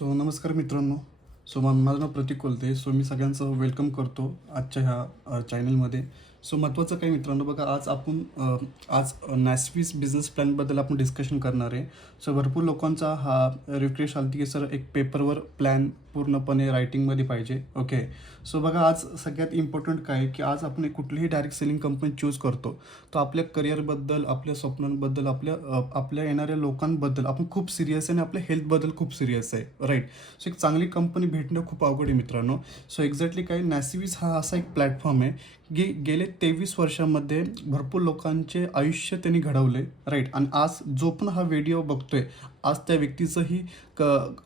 नमस्कार मित्रांनो. माझं नाव प्रतीक कोलते. मी सगळ्यांचं वेलकम करतो आजच्या ह्या चॅनलमध्ये. महत्त्वाचं काय मित्रांनो, बघा आज नॅस्विस बिझनेस प्लॅनबद्दल आपण डिस्कशन करणार आहे. भरपूर लोकांचा हा रिक्वेस्ट आली की सर एक पेपरवर प्लॅन पूर्णपणे रायटिंगमध्ये पाहिजे. ओके. बघा आज सगळ्यात इम्पॉर्टंट काय आहे की आज आपण एक कुठलीही डायरेक्ट सेलिंग कंपनी चूज करतो तो आपल्या करिअरबद्दल, आपल्या स्वप्नांबद्दल, आपल्या येणाऱ्या लोकांबद्दल आपण खूप सिरियस आहे आणि आपल्या हेल्थबद्दल खूप सिरियस आहे, राईट. एक चांगली कंपनी भेटणं खूप अवघड आहे मित्रांनो. एक्झॅक्टली काय, नॅस्विस हा असा एक प्लॅटफॉर्म आहे गेले 23 वर्षामध्ये भरपूर लोकांचे आयुष्य त्यांनी घडवले, राईट. आणि आज जो पण हा व्हिडिओ बघतोय आज त्या व्यक्तीचंही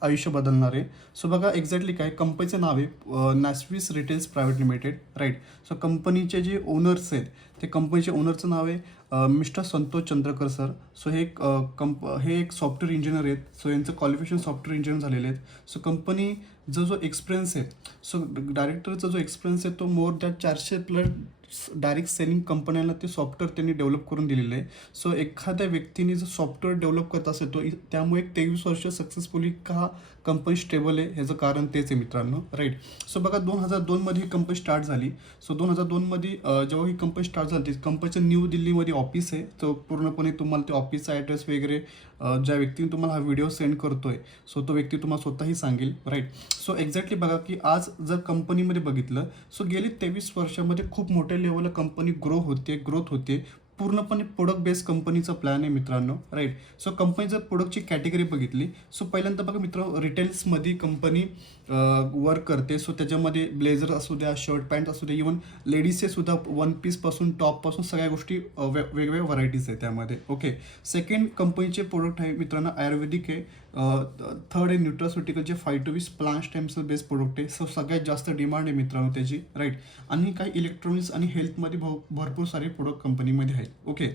आयुष्य बदलणार आहे. बघा एक्झॅक्टली काय, कंपनीचं नाव आहे नॅस्विस रिटेल्स प्रायव्हेट लिमिटेड, राईट. कंपनीचे जे ओनर्स आहेत ते कंपनीचे ओनरचं नाव आहे मिस्टर संतोष चंद्रकर सर. हे एक सॉफ्टवेअर इंजिनियर आहेत. यांचं क्वालिफिकेशन सॉफ्टवेअर इंजिनियर झालेले आहेत. कंपनी जो एक्सपिरियन्स आहे, डायरेक्टरचा जो एक्सपिरियन्स आहे तो मोर दॅन 400+ डायरेक्ट सेलिंग कंपन्यांना ते सॉफ्टवेअर त्यांनी डेव्हलप करून दिलेलं आहे. एखाद्या व्यक्तीने जर सॉफ्टवेअर डेव्हलप करत असेल तो त्यामुळे 23 वर्ष सक्सेसफुली का कंपनी स्टेबल आहे ह्याचं कारण तेच आहे मित्रांनो, राईट. बघा 2002मध्ये ही कंपनी स्टार्ट झाली. 2002मध्ये जेव्हा ही कंपनी स्टार्ट झाली कंपनीचं न्यू दिल्लीमध्ये ऑफिस आहे. पूर्णपणे तुम्हाला ते ऑफिसचा ॲड्रेस वगैरे ज्या व्यक्तीने तुम्हाला हा व्हिडिओ सेंड करतोय तो व्यक्ती तुम्हाला स्वतःही सांगेल, राईट. एक्झॅक्टली बघा की आज जर कंपनीमध्ये बघितलं गेली 23 वर्षामध्ये खूप मोठ्या लेवलला कंपनी ग्रोथ होते. पूर्णपणे प्रोडक्ट बेस्ड कंपनीचा प्लॅन आहे मित्रांनो, राईट. कंपनी जर प्रोडक्टची कॅटेगरी बघितली पहिल्यांदा बघा मित्रांनो, रिटेल्समध्ये कंपनी वर्क करते. त्याच्यामध्ये ब्लेझर असू द्या, शर्ट पॅन्ट असू द्या, इवन लेडीजचे सुद्धा वन पीसपासून टॉपपासून सगळ्या गोष्टी वेगवेगळ्या व्हरायटीज आहे त्यामध्ये. ओके. सेकंड कंपनीचे प्रोडक्ट आहे मित्रांनो आयुर्वेदिक आहे. थर्ड आहे न्यूट्रास्युटिकलचे 5-20 plant stem cell based product आहे. सगळ्यात जास्त डिमांड आहे मित्रांनो त्याची, राईट. आणि काही इलेक्ट्रॉनिक्स आणि हेल्थमध्ये भरपूर सारे प्रोडक्ट कंपनीमध्ये आहेत. ओके.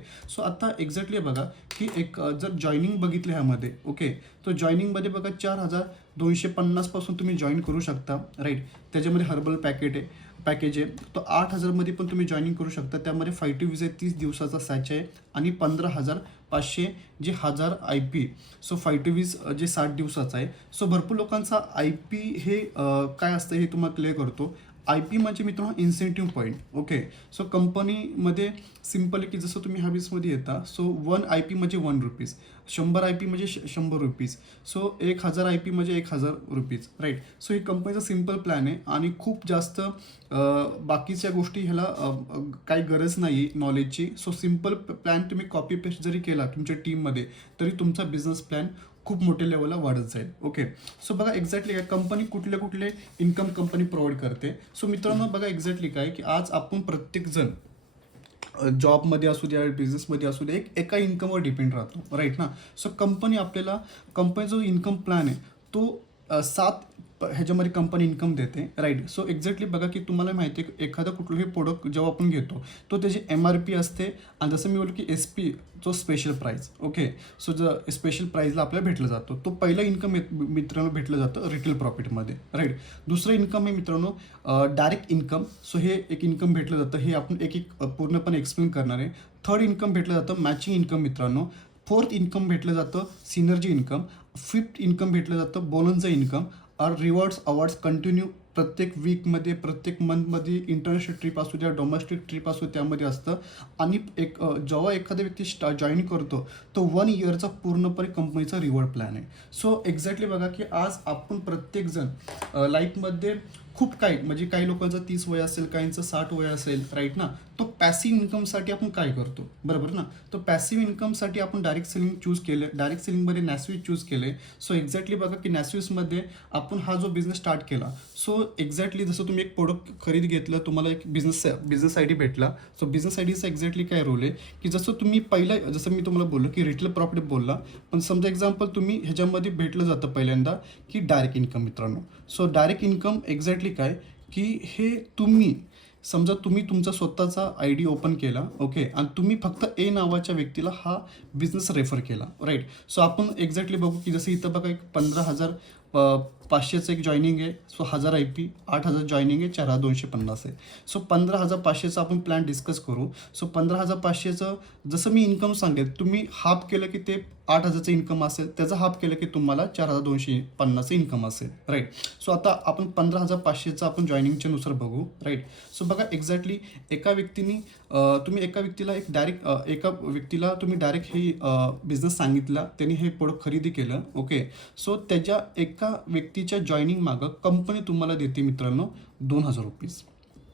आता एक्झॅक्टली बघा की एक जर जॉईनिंग बघितलं ह्यामध्ये, ओके, तो जॉईनिंगमध्ये बघा 4,250 पासून तुम्ही जॉईन करू शकता, राईट. त्याच्यामध्ये हर्बल पॅकेज आहे. तो 8,000मध्ये पण तुम्ही जॉईनिंग करू शकता. त्यामध्ये 5-20 आहे, 30 दिवसाचा सॅच आहे. आणि 15,500 जे 1000 IP. 5-20 जे 60 दिवसाचा आहे. भरपूर लोकांचा IP हे काय असतं हे तुम्हाला क्लिअर करतो. IP म्हणजे मित्रांनो इन्सेंटिव्ह पॉईंट. ओके. कंपनीमध्ये सिम्पल आहे की जसं तुम्ही हॅबिट्समध्ये येता 1 IP म्हणजे 1 रुपीज, 100 IP म्हणजे 100 रुपीज, 1000 IP म्हणजे 1000 रुपीज, राईट. ही कंपनीचा सिम्पल प्लॅन आहे आणि खूप जास्त बाकीच्या गोष्टी ह्याला काही गरज नाही नॉलेजची. सिम्पल प्लॅन तुम्ही कॉपी पेस्ट जरी केला तुमच्या टीममध्ये तरी तुमचा बिझनेस प्लॅन खूप मोठ्या लेवलला वाढत जाईल. ओके. बघा एक्झॅक्टली काय, कंपनी कुठले इन्कम कंपनी प्रोव्हाइड करते. मित्रांनो बघा एक्झॅक्टली काय की आज आपण प्रत्येकजण जॉबमध्ये असू द्या, बिझनेसमध्ये असू द्या, एका इन्कमवर डिपेंड राहतो, राईट ना. कंपनी जो इन्कम प्लॅन आहे तो 7 ह्याच्यामध्ये कंपनी इन्कम देते, राईट. एक्झॅक्टली बघा की तुम्हाला माहिती आहे एखादा कुठलंही प्रोडक्ट जेव्हा आपण घेतो तो त्याची MRP असते. आणि जसं मी बोललो की SP जो स्पेशल प्राईज, ओके. जर स्पेशल प्राईजला आपल्याला भेटलं जातो तो पहिला इन्कम मित्रांनो भेटलं जातं रिटेल प्रॉफिटमध्ये, राईट. दुसरं इन्कम आहे मित्रांनो डायरेक्ट इन्कम. हे एक इन्कम भेटलं जातं, हे आपण एक पूर्णपणे एक्सप्लेन करणार आहे. थर्ड इन्कम भेटलं जातं मॅचिंग इन्कम मित्रांनो. फोर्थ इन्कम भेटलं जातं सिनर्जी इन्कम. फिफ्थ इन्कम भेटलं जातं बोनसचं इन्कम. रिवॉर्ड्स अवॉर्ड्स कंटिन्यू प्रत्येक वीकमध्ये, प्रत्येक मंथमध्ये इंटरनॅशनल ट्रिप असू द्या, डोमेस्टिक ट्रिप असू त्यामध्ये असतं. आणि जेव्हा एखादा व्यक्ती जॉईन करतो तो 1 इयरचा पूर्णपणे कंपनीचा रिवॉर्ड प्लॅन आहे. एक्झॅक्टली बघा की आज आपण प्रत्येकजण लाईफमध्ये खूप म्हणजे काही लोकांचं 30 वय असेल, काहींचं 60 वय असेल, राईट ना. तो पॅसिव्ह इन्कमसाठी आपण काय करतो, बरोबर ना. तो पॅसिव्ह इन्कमसाठी आपण डायरेक्ट सेलिंग चूज केलं. डायरेक्ट सेलिंगमध्ये नॅस्विस चूज केले. एक्झॅक्टली बघा की नॅस्विसमध्ये आपण हा जो बिझनेस स्टार्ट केला. एक्झॅक्टली जसं तुम्ही एक प्रोडक्ट खरेदी घेतलं, तुम्हाला एक बिझनेस ID भेटला. बिझनेस IDचा एक्झॅक्टली काय रोल आहे की जसं तुम्ही जसं मी तुम्हाला बोललो की रिटेल प्रॉफिट बोलला, पण समजा एक्झाम्पल तुम्ही ह्याच्यामध्ये भेटलं जातं पहिल्यांदा की डायरेक्ट इन्कम मित्रांनो. डायरेक्ट इन्कम एक्झॅक्टली काय की हे समजा तुम्ही तुमचा स्वतःचा ID ओपन केला, ओके, आणि तुम्ही फक्त A नावाच्या व्यक्तीला हा बिझनेस रेफर केला, राईट. आपण एक्झॅक्टली बघू की जसं इथं बघा एक 15,000 500चं एक जॉईनिंग आहे. सो 1000 IP, 8000 जॉईनिंग आहे, 4250 आहे. सो 15500चा आपण प्लॅन डिस्कस करू. सो 15500चं जसं मी इन्कम सांगेल, तुम्ही हाफ केलं की ते 8000चं इन्कम असेल, त्याचा हाफ केलं की तुम्हाला 4250 इन्कम असेल, राईट. सो आता आपण 15500चं आपण जॉईनिंगच्या नुसार बघू, राईट. सो बघा एक्झॅक्टली एका व्यक्तीने तुम्ही एका व्यक्तीला एका व्यक्तीला तुम्ही डायरेक्ट हे बिझनेस सांगितला, त्यांनी हे प्रोडक्ट खरेदी केलं, ओके. सो त्याच्या एका व्यक्तीच्या जॉईनिंग मागं कंपनी तुम्हाला देते मित्रांनो 2000 rupees,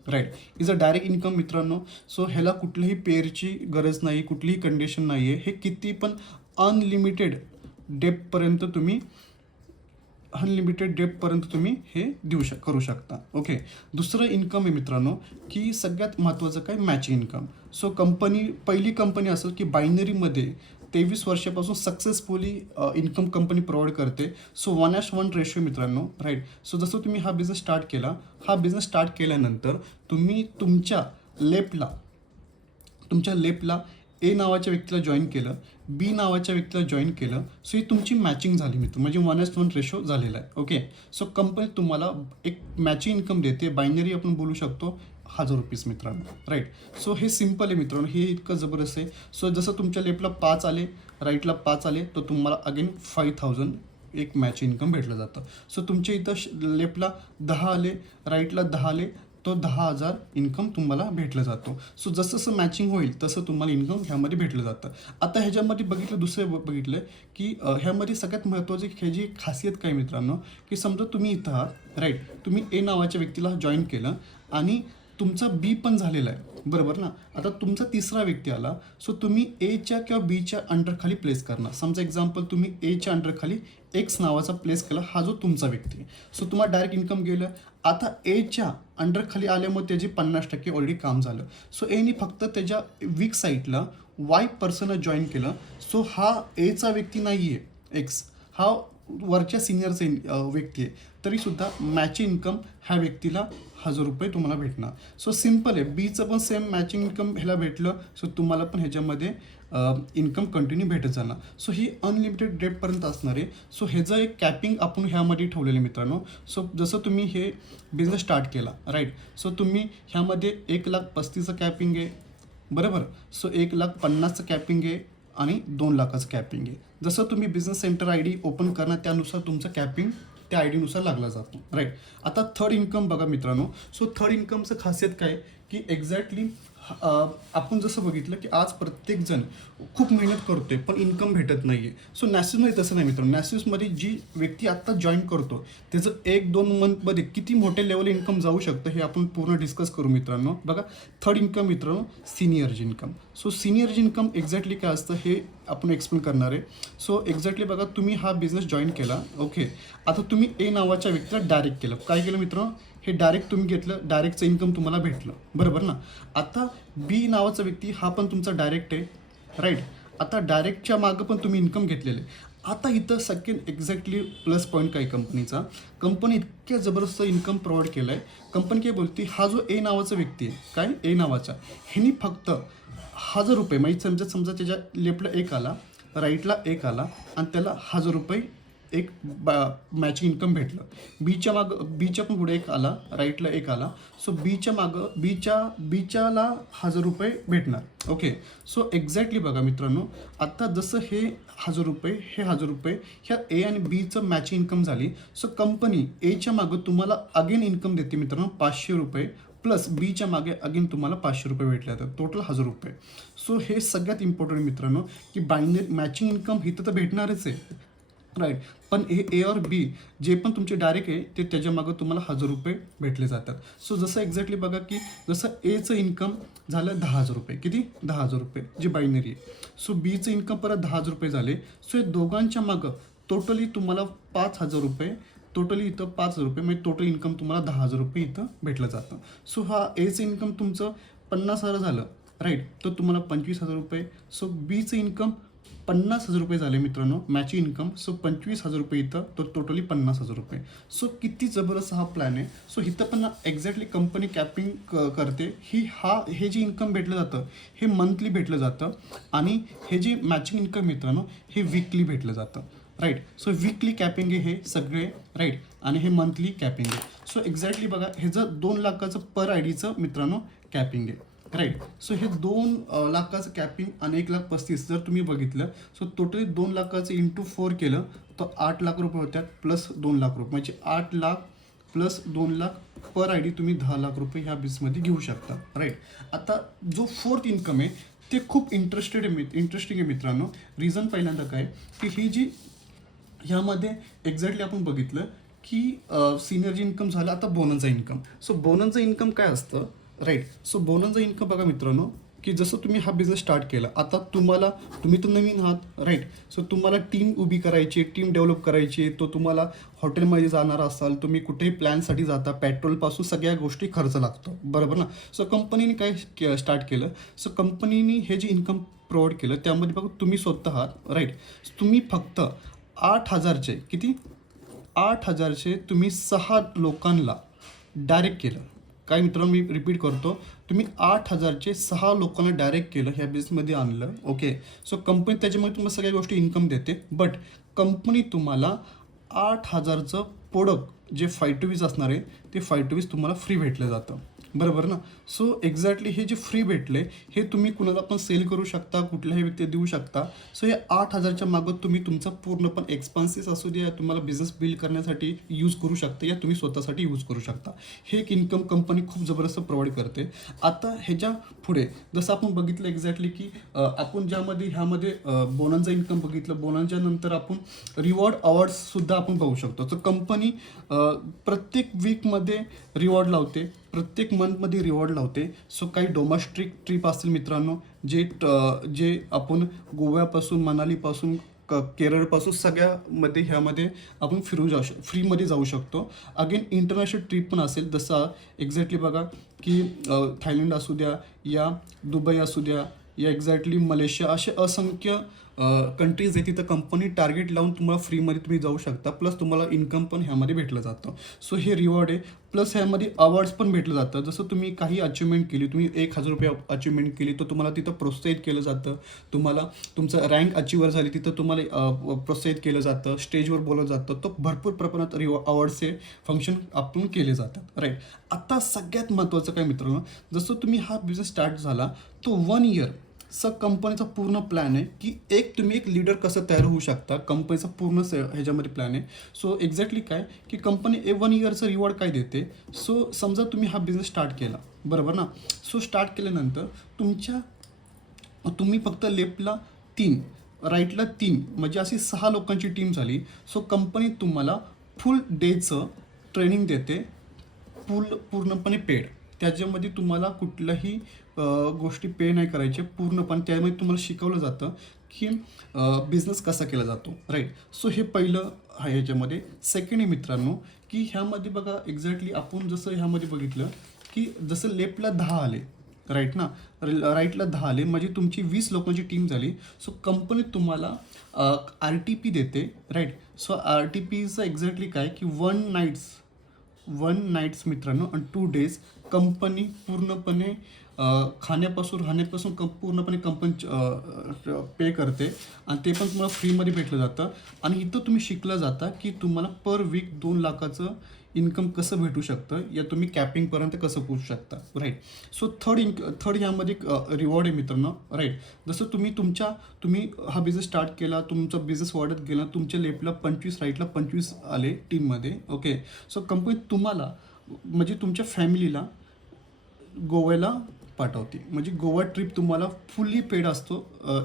right. Is a direct income मित्रांनो. सो ह्याला कुठलीही पेअरची गरज नाही, कुठलीही कंडिशन नाही आहे. हे किती पण अनलिमिटेड डेप्थपर्यंत तुम्ही हे करू शकता, ओके. दुसरं इन्कम आहे मित्रांनो, की सगळ्यात महत्त्वाचं काय, मॅचिंग इन्कम. सो पहिली कंपनी असेल की बायनरीमध्ये 23 वर्षापासून सक्सेसफुली इन्कम कंपनी प्रोव्हाइड करते. सो 1:1 रेशो मित्रांनो, राईट. सो जसं तुम्ही हा बिझनेस स्टार्ट केल्यानंतर तुम्ही तुमच्या लेफ्टला ए नावाच्या व्यक्तीला जॉईन केलं, बी नावाच्या व्यक्तीला जॉईन केलं. सो ही तुमची मॅचिंग झाली मित्र, म्हणजे 1:1 रेशो झालेला आहे, ओके. सो कंपनी तुम्हाला एक मॅचिंग इन्कम देते. बायनरी आपण बोलू शकतो 1000 रुपीज मित्रांनो, राईट. सो हे सिम्पल आहे मित्रांनो, हे इतकं जबरदस्त आहे. सो जसं तुमच्या लेफ्टला 5 आले, राईटला 5 आले, तर तुम्हाला अगेन 5000 एक मॅच इन्कम भेटलं जातं. सो तुमच्या इथं लेफ्टला 10 आले, राईटला 10 आले, तो 10,000 इन्कम तुम्हाला भेटलं जातो. सो जसं जसं मॅचिंग होईल तसं तुम्हाला इन्कम ह्यामध्ये भेटलं जातं. आता ह्याच्यामध्ये दुसरं बघितलं की ह्यामध्ये सगळ्यात महत्त्वाची ह्याची खासियत काय मित्रांनो, की समजा तुम्ही इथं आहात, राईट. तुम्ही ए नावाच्या व्यक्तीला जॉईन केलं आणि तुमचा बी पण झालेला आहे, बरोबर ना. आता तुमचा तिसरा व्यक्ती आला, सो तुम्ही एच्या किंवा बीच्या अंडरखाली प्लेस करणार. समजा एक्झाम्पल तुम्ही एच्या अंडरखाली एक्स नावाचा प्लेस केला, हा जो तुमचा व्यक्ती आहे. सो तुम्हाला डायरेक्ट इन्कम गेलं. आता एच्या अंडरखाली आल्यामुळे त्याची 50% ऑलरेडी काम झालं. सो एने फक्त त्याच्या वीक साईटला वाय पर्सन जॉईन केलं. सो हा एचा व्यक्ती नाही आहे, एक्स हा वरच्या सिनियरचा व्यक्ती आहे, तरीसुद्धा मॅचिंग इन्कम ह्या व्यक्तीला 1000 रुपये तुम्हाला भेटणार. सो सिम्पल आहे. बीचं पण सेम मॅचिंग इन्कम ह्याला भेटलं, सो तुम्हाला पण ह्याच्यामध्ये इन्कम कंटिन्यू भेटत जाणार. सो ही अनलिमिटेड डेटपर्यंत असणार आहे. सो ह्याचं एक कॅपिंग आपण ह्यामध्ये ठेवलेलं मित्रांनो. सो जसं तुम्ही हे बिझनेस स्टार्ट केला, राईट. सो तुम्ही ह्यामध्ये 1,35,000चं कॅपिंग आहे, बरोबर. सो 1,50,000चं कॅपिंग आहे आणि 2 लाखाचं कॅपिंग आहे. जसं तुम्ही बिझनेस सेंटर ID ओपन करणार त्यानुसार तुमचं कॅपिंग त्या ID नुसार लागला जातो, राईट. आता थर्ड इन्कम बघा मित्रांनो. सो थर्ड इन्कमचं खासियत काय की एक्झॅक्टली आपण जसं बघितलं की आज प्रत्येकजण खूप मेहनत करतोय पण इन्कम भेटत नाही आहे. सो नॅसिसमध्ये तसं नाही मित्रांनो. नॅसिसमध्ये जी व्यक्ती आत्ता जॉईन करतो त्याचं 1-2 मंथमध्ये किती मोठे लेवल इन्कम जाऊ शकतं हे आपण पूर्ण डिस्कस करू मित्रांनो. बघा थर्ड इन्कम मित्रांनो, सिनियरची इन्कम. सो सिनियरची इन्कम एक्झॅक्टली काय असतं हे आपण एक्सप्लेन करणार आहे. सो एक्झॅक्टली बघा, तुम्ही हा बिझनेस जॉईन केला, ओके. आता तुम्ही ए नावाच्या व्यक्तीला डायरेक्ट केलं. काय केलं मित्रांनो, हे डायरेक्ट तुम्ही घेतलं, डायरेक्टचं इन्कम तुम्हाला भेटलं, बरोबर ना. आता बी नावाचा व्यक्ती हा पण तुमचा डायरेक्ट आहे, राईट. आता डायरेक्टच्या मागं पण तुम्ही इन्कम घेतलेलं आहे. आता इथं सेकंड एक्झॅक्टली प्लस पॉईंट काय कंपनीचा, कंपनी इतक्या जबरदस्त इन्कम प्रोव्हाइड केलं आहे. कंपनी काय बोलते, हा जो ए नावाचा व्यक्ती आहे, काय ए नावाचा, ह्यानी फक्त 1000 रुपये, म्हणजे समजा त्याच्या लेफ्टला 1 आला, राईटला 1 आला आणि त्याला 1000 रुपये एक मॅचिंग इन्कम भेटलं. बीच्या पण पुढे 1 आला, राईटला 1 आला. सो बीच्याला 1000 रुपये भेटणार, ओके. सो एक्झॅक्टली बघा मित्रांनो, आता जसं हे 1000 रुपये, हे 1000 रुपये ह्या ए आणि बीचं मॅचिंग इन्कम झाली. सो कंपनी एच्या मागं तुम्हाला अगेन इन्कम देते मित्रांनो 500 रुपये, प्लस बीच्या मागे अगेन तुम्हाला 500 रुपये भेटले जातात, टोटल 1000 रुपये. सो हे सगळ्यात इम्पॉर्टंट मित्रांनो की बायनरी मॅचिंग इन्कम इथं तर भेटणारच आहे, राईट. पण हे ए और बी जे पण तुमचे डायरेक्ट आहे ते त्याच्या मागं तुम्हाला 1000 रुपये भेटले जातात. सो जसं एक्झॅक्टली बघा की जसं एचं इन्कम झालं 10,000 रुपये, किती 10,000 रुपये जी बायनरी आहे. सो बीचं इन्कम परत 10,000 रुपये झाले. सो हे दोघांच्या मागं टोटली तुम्हाला 5,000 रुपये, टोटली इथं 5,000 रुपये, म्हणजे टोटल इन्कम तुम्हाला 10,000 रुपये इथं भेटलं जातं. सो हा एचं इन्कम तुमचं 50,000 झालं, राईट, तर तुम्हाला 25,000 रुपये. सो बीचं इन्कम 50,000 रुपये झाले मित्रांनो मॅचिंग इन्कम. सो 25,000 रुपये इथं, तर टोटली 50,000 रुपये. सो किती जबरदस्त हा प्लॅन आहे. सो इथं पण एक्झॅक्टली कंपनी कॅपिंग करते. हे जे इन्कम भेटलं जातं हे मंथली भेटलं जातं आणि हे जे मॅचिंग इन्कम मित्रांनो हे वीकली भेटलं जातं. राईट. सो वीकली कॅपिंग आहे हे सगळे, राईट, आणि हे मंथली कॅपिंग आहे. सो एक्झॅक्टली बघा हे जर 2 लाखाचं पर आय डीचं मित्रांनो कॅपिंग आहे, राईट. सो हे 2 लाखाचं कॅपिंग आणि 1,35,000 जर तुम्ही बघितलं, सो टोटली 2 लाखाचं इंटू 4 केलं तर 8 लाख रुपये होत्यात प्लस 2 लाख रुपये, म्हणजे 8 lakh plus 2 lakh per I D तुम्ही 10 लाख रुपये ह्या बिझनेसमध्ये घेऊ शकता, राईट. आता जो फोर्थ इन्कम आहे ते खूप इंटरेस्टिंग आहे मित्रांनो. रिझन पहिल्यांदा काय की ही जी ह्यामध्ये एक्झॅक्टली आपण बघितलं की सिनियरची इन्कम झालं, आता बोनसचा इन्कम. सो बोनसचं इन्कम काय असतं, राईट. सो बोनसचं इन्कम बघा मित्रांनो की जसं तुम्ही हा बिझनेस स्टार्ट केला, आता तुम्ही तर नवीन आहात, राईट. सो तुम्हाला टीम उभी करायची, टीम डेव्हलप करायची, तो तुम्हाला हॉटेलमध्ये जाणार असाल, तुम्ही कुठेही प्लॅनसाठी जाता, पेट्रोलपासून सगळ्या गोष्टी खर्च लागतो, बरोबर ना. सो कंपनीने काय स्टार्ट केलं, सो कंपनीने हे जे इन्कम प्रोव्हाइड केलं त्यामध्ये बघा तुम्ही स्वतः आहात, राईट. तुम्ही फक्त 8,000चे किती 8,000चे तुम्ही 6 लोकांना डायरेक्ट केलं. काय मित्रांनो मी रिपीट करतो, तुम्ही 8,000चे 6 लोकांना डायरेक्ट केलं, ह्या बिझनेसमध्ये आणलं, ओके. सो कंपनी त्याच्यामुळे तुम्हाला सगळ्या गोष्टी इन्कम देते, बट कंपनी तुम्हाला 8,000चं प्रोडक्ट जे 5 to 20 असणार आहे ते 5 to 20 तुम्हाला फ्री भेटलं जातं, बरोबर ना. सो एक्झॅक्टली हे जे फ्री भेटले हे तुम्ही कुणाला पण सेल करू शकता, कुठल्याही व्यक्तीला देऊ शकता. सो हे 8,000च्या मागं तुम्ही तुमचा पूर्णपण एक्सपेन्सेस असू द्या, तुम्हाला बिझनेस बिल्ड करण्यासाठी यूज करू शकता या तुम्ही स्वतःसाठी यूज करू शकता. हे एक इन्कम कंपनी खूप जबरदस्त प्रोव्हाइड करते. आता ह्याच्या पुढे जसं आपण बघितलं एक्झॅक्टली की आपण ह्यामध्ये बोनसचा इन्कम बघितलं, बोनसच्या नंतर आपण रिवॉर्ड अवॉर्ड्ससुद्धा आपण बघू शकतो. तर कंपनी प्रत्येक वीकमध्ये रिवॉर्ड लावते, प्रत्येक मंथमध्ये रिवॉर्ड लावते. सो काही डोमेस्टिक ट्रिप असतील मित्रांनो, जे आपण गोव्यापासून मनालीपासून केरळपासून सगळ्यामध्ये ह्यामध्ये आपण फ्रीमध्ये जाऊ शकतो. अगेन इंटरनॅशनल ट्रिप पण असेल, जसं एक्झॅक्टली बघा की थायलंड असू द्या या दुबई असू द्या या एक्झॅक्टली मलेशिया, असे असंख्य कंट्रीज आहे तिथं कंपनी टार्गेट लावून तुम्हाला फ्रीमध्ये तुम्ही जाऊ शकता, प्लस तुम्हाला इन्कम पण ह्यामध्ये भेटलं जातं. सो हे रिवॉर्ड आहे, प्लस ह्यामध्ये अवॉर्ड्स पण भेटलं जातं. जसं तुम्ही काही अचिव्हमेंट केली, तुम्ही 1,000 रुपये अचिव्हमेंट केली तर तुम्हाला तिथं प्रोत्साहित केलं जातं. तुम्हाला तुमचं रँक अचिव्हर झाली तिथं तुम्हाला प्रोत्साहित केलं जातं, स्टेजवर बोललं जातं. तो भरपूर प्रमाणात अवॉर्ड्सचे फंक्शन आपण केले जातात, राईट. आता सगळ्यात महत्त्वाचं काय मित्रांनो, जसं तुम्ही हा बिझनेस स्टार्ट झाला तो 1 इयर कंपनीचा पूर्ण प्लॅन आहे की तुम्ही एक लीडर कसं तयार होऊ शकता, कंपनीचा पूर्ण ह्याच्यामध्ये प्लॅन आहे. सो एक्झॅक्टली काय की कंपनी 1 इयरचं रिवॉर्ड काय देते. सो समजा तुम्ही हा बिझनेस स्टार्ट केला, बरोबर ना. सो स्टार्ट केल्यानंतर तुम्ही फक्त लेफ्टला 3 राईटला 3 म्हणजे अशी 6 लोकांची टीम झाली. सो कंपनी तुम्हाला फुल डेचं ट्रेनिंग देते, पूर्णपणे पेड. त्याच्यामध्ये तुम्हाला कुठल्याही गोष्टी पे नाही करायचे, पूर्णपणे त्यामध्ये तुम्हाला शिकवलं जातं की बिझनेस कसा केला जातो, राईट. सो हे पहिलं आहे ह्याच्यामध्ये. सेकंड आहे मित्रांनो की ह्यामध्ये बघा एक्झॅक्टली आपण जसं ह्यामध्ये बघितलं की जसं लेफ्टला 10 आले, राईट ना, राईटला 10 आले म्हणजे तुमची 20 लोकांची टीम झाली. सो कंपनी तुम्हाला RTP देते, राईट. सो RTPचं एक्झॅक्टली काय की 1 नाईट्स मित्रांनो आणि 2 days कंपनी पूर्णपणे खाण्यापासून पूर्णपणे कंपनी पे करते आणि ते पण तुम्हाला फ्रीमध्ये भेटलं जातं. आणि इथं तुम्ही शिकलं जाता की तुम्हाला पर वीक 2 लाखाचं इन्कम कसं भेटू शकतं या तुम्ही कॅपिंगपर्यंत कसं पोहोचू शकता, राईट. सो थर्ड ह्यामध्ये रिवॉर्ड आहे मित्रांनो, राईट. जसं तुम्ही हा बिझनेस स्टार्ट केला, तुमचा बिझनेस वाढत गेला, तुमच्या लेफ्टला 25 राईटला 25 आले टीममध्ये, ओके. सो कंपनी तुम्हाला म्हणजे तुमच्या फॅमिलीला गोव्याला पाठवते, म्हणजे गोवा ट्रिप तुम्हाला फुल्ली पेड असतो.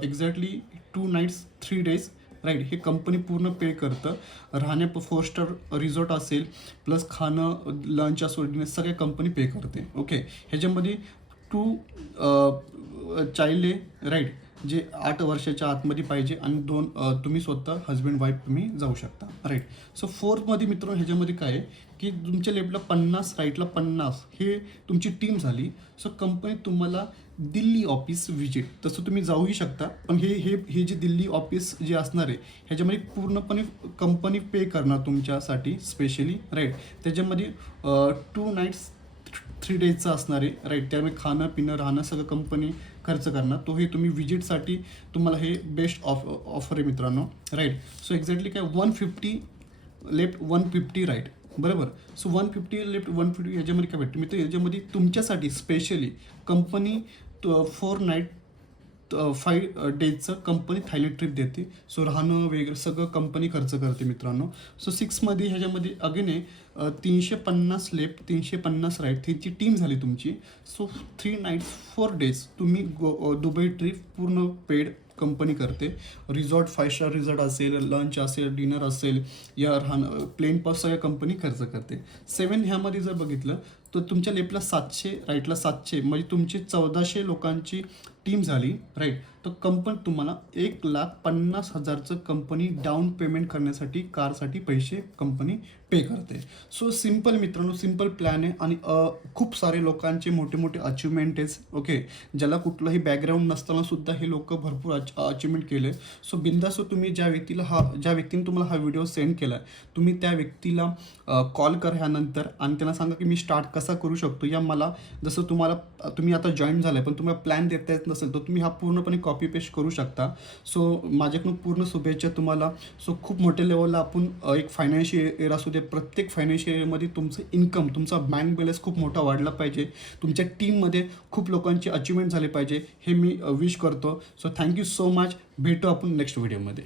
Exactly 2 nights 3 days, right. हे कंपनी पूर्ण पे करतं. 4 star रिसॉर्ट असेल प्लस खाणं लंच असो सगळे कंपनी पे करते, ओके. ह्याच्यामध्ये 2 चाइल्ड आहे, राईट, जे 8 वर्षाच्या आतमध्ये पाहिजे आणि 2 तुम्ही स्वतः हजबंड वाईफ तुम्ही जाऊ शकता, राईट. सो फोर्थमध्ये मित्रांनो ह्याच्यामध्ये काय आहे की तुमच्या लेफ्टला 50 राईटला 50 हे तुमची टीम झाली. सो कंपनी तुम्हाला दिल्ली ऑफिस व्हिजिट तसं तुम्ही जाऊही शकता, पण हे जे दिल्ली ऑफिस जे असणार आहे ह्याच्यामध्ये पूर्णपणे कंपनी पे करणार तुमच्यासाठी स्पेशली, राईट. त्याच्यामध्ये 2 nights 3 डेजचा असणार आहे राईट. त्यामुळे खाणं पिणं राहणं सगळं कंपनी खर्च करणार. तोही तुम्ही विजिटसाठी तुम्हाला हे बेस्ट ऑफर आहे मित्रांनो राईट. सो एक्झॅक्टली काय 150 लेफ्ट 150 राईट बरोबर. सो 150 लेफ्ट 150 ह्याच्यामध्ये काय भेटतं मित्र, याच्यामध्ये तुमच्यासाठी स्पेशली कंपनी 4 नाईट 5 डेजचं कंपनी थायलंड ट्रिप देते. सो राहणं वगैरे सगळं कंपनी खर्च करते मित्रांनो. सो 6मध्ये ह्याच्यामध्ये अगेन आहे 350 लेफ्ट 350 राईट. त्यांची टीम झाली तुमची. सो 3 नाईट्स 4 डेज तुम्ही दुबई ट्रिप पूर्ण पेड कंपनी करते. रिसॉर्ट 5 स्टार रिसॉर्ट असेल, लंच असेल, डिनर असेल, या राहणं प्लेन पास सगळ्या कंपनी खर्च करते. 7 ह्यामध्ये जर बघितलं तर तुमच्या लेफ्टला 700 राईटला 700 म्हणजे तुमची 1400 लोकांची टीम झाली राईट. तर कंपनी तुम्हाला 1,50,000चं कंपनी डाऊन पेमेंट करण्यासाठी कारसाठी पैसे कंपनी पे करते. सो सिम्पल मित्रांनो, सिम्पल प्लॅन आहे आणि खूप सारे लोकांचे मोठे मोठे अचिव्हमेंट आहेत ओके. ज्याला कुठलंही बॅकग्राऊंड नसताना सुद्धा हे लोक भरपूर अचिव्हमेंट केले. सो बिंदास तुम्ही ज्या व्यक्तीने तुम्हाला हा व्हिडिओ सेंड केला आहे तुम्ही त्या व्यक्तीला कॉल करा ह्यानंतर आणि त्यांना सांगा की मी स्टार्ट कसा करू शकतो. या मला जसं तुम्ही आता जॉईन झालं आहे पण तुम्हाला प्लॅन देता येत नसेल तर तुम्ही हा पूर्णपणे कॉपी पेस्ट करू शकता. सो माझ्याकडून पूर्ण शुभेच्छा तुम्हाला. सो खूप मोठ्या लेवलला आपण एक फायनान्शियल इयर असू दे, प्रत्येक फायनान्शियल इयरमध्ये तुमचं इन्कम तुमचा बँक बॅलन्स खूप मोठा वाढला पाहिजे. तुमच्या टीममध्ये खूप लोकांचे अचिव्हमेंट झाले पाहिजे हे मी विश करतो. So thank you so much. भेटू आपण नेक्स्ट व्हिडिओमध्ये.